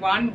everyone,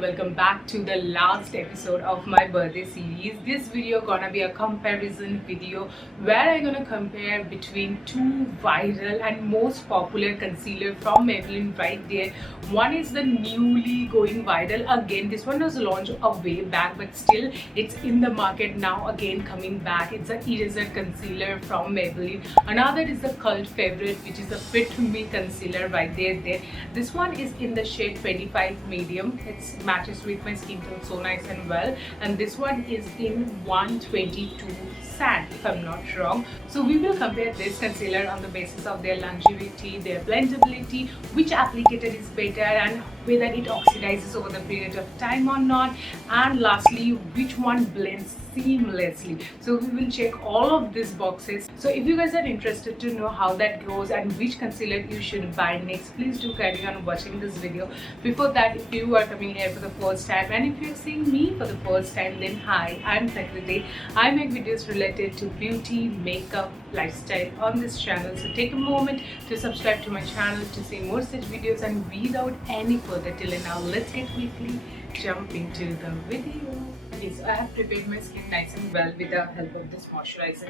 welcome back to the last episode of my birthday series. This video gonna be a comparison video where I'm gonna compare between two viral and most popular concealer from Maybelline right there. One is the newly going viral again. This one was launched a way back, but still it's in the market now again, coming back. It's a eraser concealer from Maybelline. Another is the cult favorite, which is the Fit Me concealer right there. This one is in the shade 25 medium. It matches with my skin tone so nice and well. And this one is in 122 sand, if I'm not wrong. So we will compare this concealer on the basis of their longevity, their blendability, which applicator is better, and whether it oxidizes over the period of time or not, and lastly which one blends seamlessly. So we will check all of these boxes. So if you guys are interested to know how that goes and which concealer you should buy next, please do carry on watching this video. Before that, if you are coming here for the first time and if you're seeing me for the first time, then hi, I'm Prakriti. I make videos related to beauty, makeup, lifestyle on this channel. So take a moment to subscribe to my channel to see more such videos, and without any further delay, now let's get quickly jump into the video. Okay, so I have prepared my skin nice and well with the help of this moisturizer,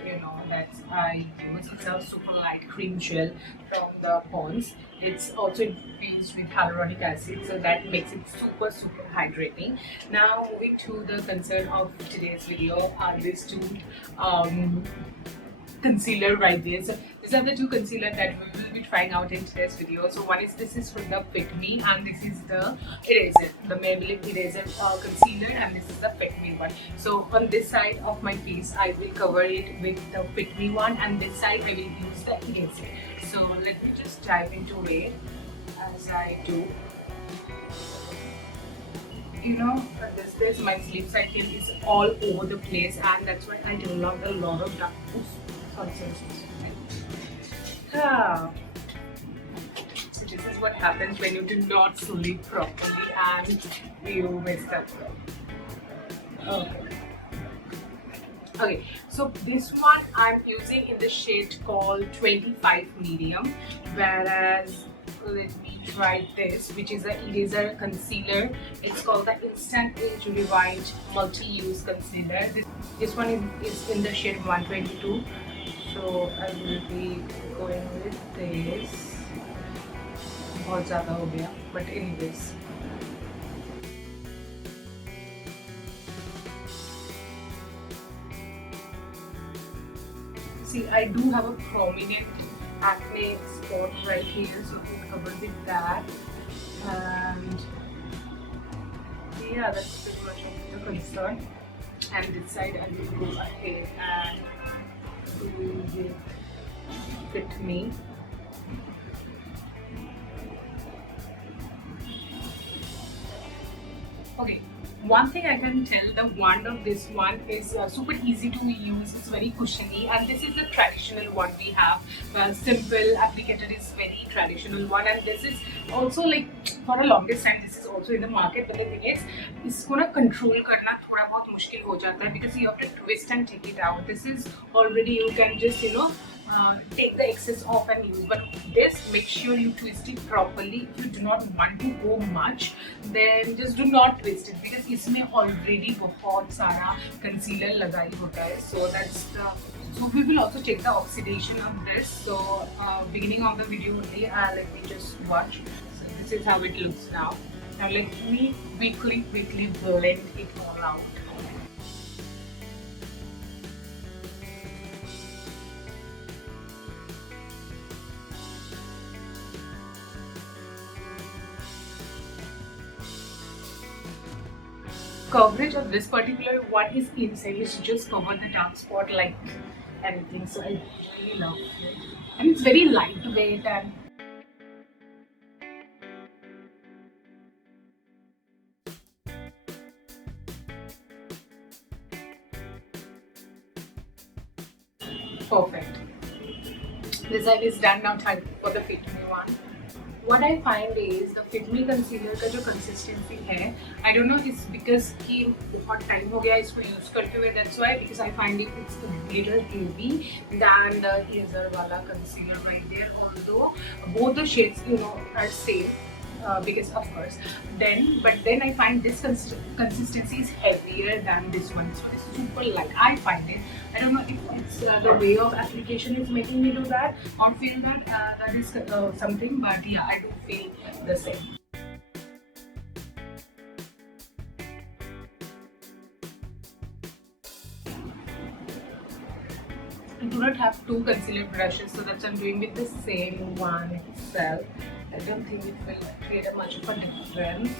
that I use. It's a super light cream gel from the Pond's. It's also infused with hyaluronic acid, so that makes it super hydrating. Now moving to the concern of today's video are these two concealer right there. So these are the two concealer that we will be trying out in today's video. So one is, this is from the Fit Me, and this is the eraser, the Maybelline eraser concealer, and this is the Fit Me one. So on this side of my face I will cover it with the Fit Me one, and this side I will use the eraser. So let me just dive into it as I do. This my sleep cycle is all over the place, and that's why I developed a lot of dark. So this is what happens when you do not sleep properly and you mess up. Okay, so this one I'm using in the shade called 25 medium, whereas let me try this, which is an eraser concealer. It's called the Instant Age Revived Multi-Use Concealer. This one is in the shade 122. So I will be going with this. बहुत ज़्यादा हो गया, but anyways. See, I do have a prominent acne spot right here, so we'll cover with that. And yeah, that's pretty much the concern. And this side I will go ahead and do Fit Me. Okay, one thing I can tell, the wand of this one is super easy to use. It's very cushiony, and this is the traditional one we have. Simple applicator is very traditional one, and this is also like for a longest time this is also in the market. But the thing is, इसको ना control करना थोड़ा बहुत मुश्किल हो जाता है, because you have to twist and take it out. This is already, you can just take the excess off and use, but this, make sure you twist it properly. If you do not want to go much, then just do not twist it, because इसमें already बहुत सारा concealer लगा ही होता है. So that's the. So we will also check the oxidation of this. So beginning of the video only, let me just watch. So this is how it looks now. Now let me quickly blend it all out. Coverage of this particular one is insane. It's just cover the dark spot like anything. So I really love it, and it's very lightweight and perfect. This side is done. Now time for the Fit Me one. What I find is the Fit Me concealer का जो consistency है, I don't know, it's because कि बहुत time हो गया इसको use करते हुए, that's why, because I find it's a little heavy than the eraser वाला concealer right there. Although both the shades are same, because of course but then I find this consistency is heavier than this one. It's super light, I find it. I don't know if it's the way of application is making me do that or feel that is something, but yeah, I do feel the same. I do not have two concealer brushes, so that's I'm doing with the same one itself. I don't think it will create a much of a difference.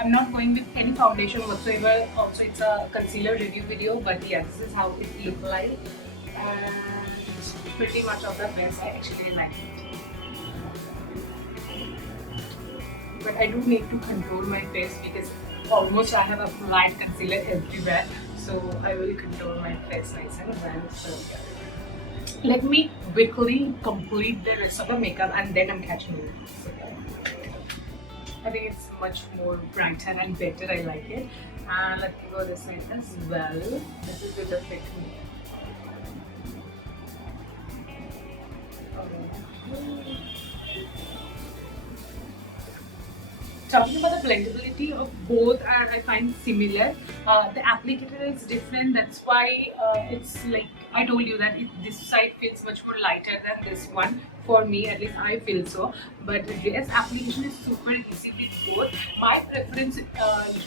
I'm not going with any foundation whatsoever. Also, it's a concealer review video, but yeah, this is how it looks like, and it's pretty much of the best. I actually like it. But I do need to contour my face because almost I have applied concealer everywhere, so I will contour my face nice and well. So let me quickly complete the rest of the makeup and then I'm catching you. I think it's much more brighter and better. I like it. And let me go this side as well. This is with the Fit Me. Talking about the blendability of both, I find similar. The applicator is different. That's why it's like I told you that this side feels much more lighter than this one. For me, at least I feel so. But this application is super easy with both. My preference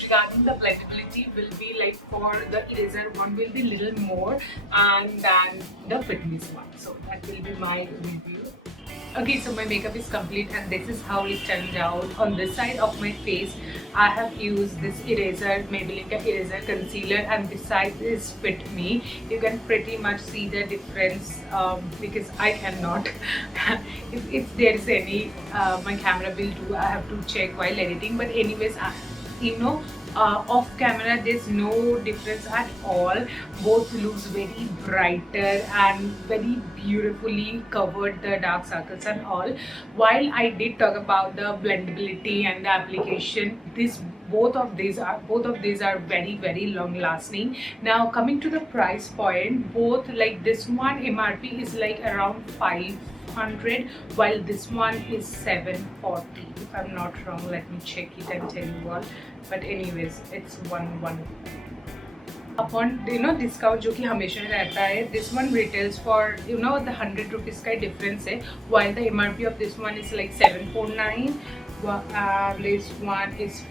regarding the blendability will be like for the eraser one will be little more than the Fit Me one. So that will be my review. Okay, so my makeup is complete and this is how it turned out. On this side of my face, I have used this eraser, Maybelline eraser concealer, and this side is Fit Me. You can pretty much see the difference because I cannot. if there is any, my camera will do. I have to check while editing. But anyways, off camera there's no difference at all. Both looks very brighter and very beautifully covered the dark circles and all. While I did talk about the blendability and the application, both of these are very, very long lasting. Now coming to the price point, both like this one MRP is like around 500 while this one is 740 if I'm not wrong. Let me check it and tell you all. But anyways, it's one upon discount जो कि हमेशा रहता है. This one retails for the 100 rupees का difference है, while the MRP of this one is like 749. This one is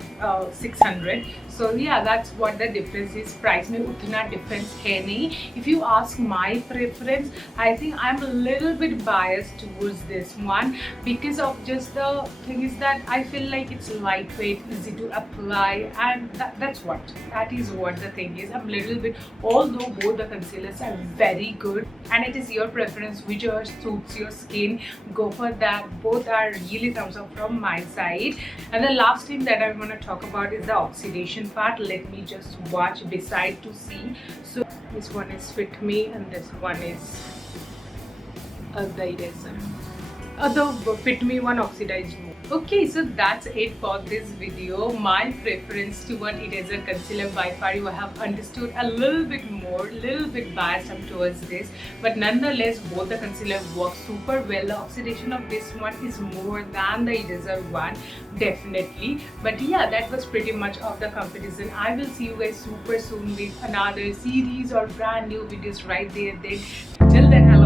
600. So yeah, that's what the difference is. Price में उतना difference है नहीं. If you ask my preference, I think I'm a little bit biased towards this one because of just the thing is that I feel like it's lightweight, easy to apply, and that is what the thing is. I'm a little bit, although both the concealers are very good and it is your preference whichever suits your skin, go for that. Both are really thumbs up from my side. And the last thing that I'm going to talk about is the oxidation part. Let me just watch beside to see. So this one is Fit Me and this one is the eraser. The Fit Me one oxidized more. Okay, so that's it for this video. My preference toward eraser concealer, by far you have understood a little bit more, little bit biased towards this, but nonetheless both the concealer work super well. The oxidation of this one is more than the eraser one, definitely. But yeah, that was pretty much of the comparison. I will see you guys super soon with another series or brand new videos right there. Then till then,